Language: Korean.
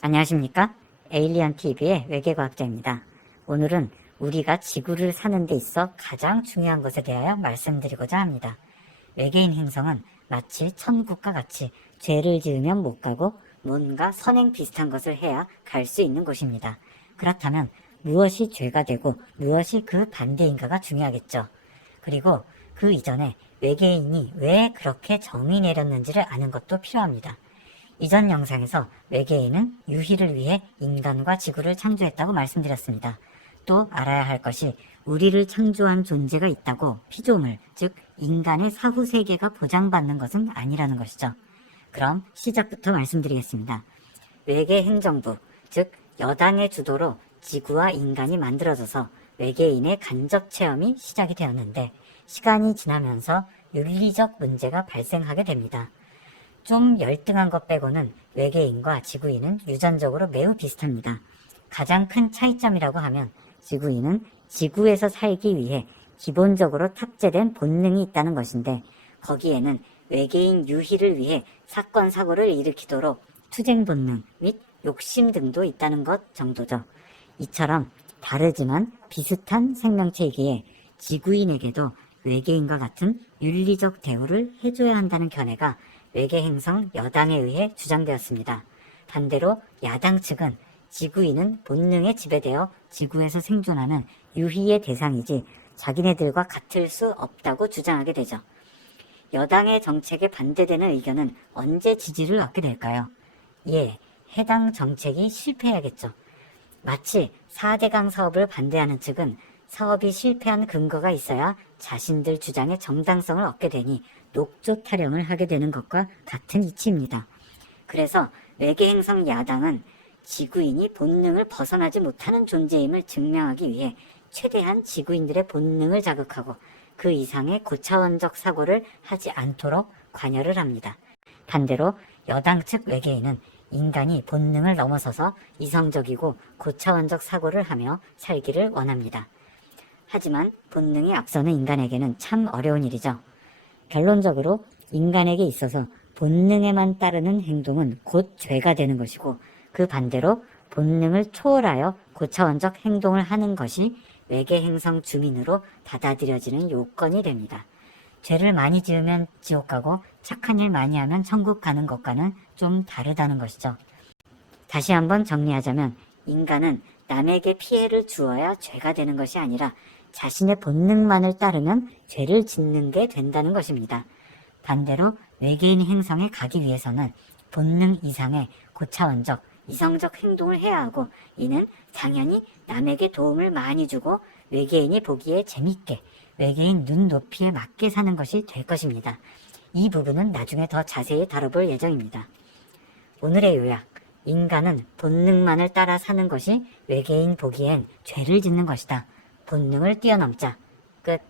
안녕하십니까? 에일리언TV의 외계과학자입니다. 오늘은 우리가 지구를 사는 데 있어 가장 중요한 것에 대하여 말씀드리고자 합니다. 외계인 행성은 마치 천국과 같이 죄를 지으면 못 가고 뭔가 선행 비슷한 것을 해야 갈 수 있는 곳입니다. 그렇다면 무엇이 죄가 되고 무엇이 그 반대인가가 중요하겠죠. 그리고 그 이전에 외계인이 왜 그렇게 정의 내렸는지를 아는 것도 필요합니다. 이전 영상에서 외계인은 유희를 위해 인간과 지구를 창조했다고 말씀드렸습니다. 또 알아야 할 것이 우리를 창조한 존재가 있다고 피조물, 즉 인간의 사후 세계가 보장받는 것은 아니라는 것이죠. 그럼 시작부터 말씀드리겠습니다. 외계 행정부, 즉 여당의 주도로 지구와 인간이 만들어져서 외계인의 간접 체험이 시작이 되었는데 시간이 지나면서 윤리적 문제가 발생하게 됩니다. 좀 열등한 것 빼고는 외계인과 지구인은 유전적으로 매우 비슷합니다. 가장 큰 차이점이라고 하면 지구인은 지구에서 살기 위해 기본적으로 탑재된 본능이 있다는 것인데 거기에는 외계인 유희를 위해 사건 사고를 일으키도록 투쟁 본능 및 욕심 등도 있다는 것 정도죠. 이처럼 다르지만 비슷한 생명체이기에 지구인에게도 외계인과 같은 윤리적 대우를 해줘야 한다는 견해가 외계 행성 여당에 의해 주장되었습니다. 반대로 야당 측은 지구인은 본능에 지배되어 지구에서 생존하는 유희의 대상이지 자기네들과 같을 수 없다고 주장하게 되죠. 여당의 정책에 반대되는 의견은 언제 지지를 얻게 될까요? 예, 해당 정책이 실패해야겠죠. 마치 4대강 사업을 반대하는 측은 사업이 실패한 근거가 있어야 자신들 주장의 정당성을 얻게 되니 녹조 타령을 하게 되는 것과 같은 이치입니다. 그래서 외계행성 야당은 지구인이 본능을 벗어나지 못하는 존재임을 증명하기 위해 최대한 지구인들의 본능을 자극하고 그 이상의 고차원적 사고를 하지 않도록 관여를 합니다. 반대로 여당 측 외계인은 인간이 본능을 넘어서서 이성적이고 고차원적 사고를 하며 살기를 원합니다. 하지만 본능이 앞서는 인간에게는 참 어려운 일이죠. 결론적으로 인간에게 있어서 본능에만 따르는 행동은 곧 죄가 되는 것이고 그 반대로 본능을 초월하여 고차원적 행동을 하는 것이 외계 행성 주민으로 받아들여지는 요건이 됩니다. 죄를 많이 지으면 지옥 가고 착한 일 많이 하면 천국 가는 것과는 좀 다르다는 것이죠. 다시 한번 정리하자면 인간은 남에게 피해를 주어야 죄가 되는 것이 아니라 자신의 본능만을 따르면 죄를 짓는 게 된다는 것입니다. 반대로 외계인 행성에 가기 위해서는 본능 이상의 고차원적, 이성적 행동을 해야 하고 이는 당연히 남에게 도움을 많이 주고 외계인이 보기에 재밌게 외계인 눈높이에 맞게 사는 것이 될 것입니다. 이 부분은 나중에 더 자세히 다뤄볼 예정입니다. 오늘의 요약, 인간은 본능만을 따라 사는 것이 외계인 보기엔 죄를 짓는 것이다. 본능을 뛰어넘자. 끝.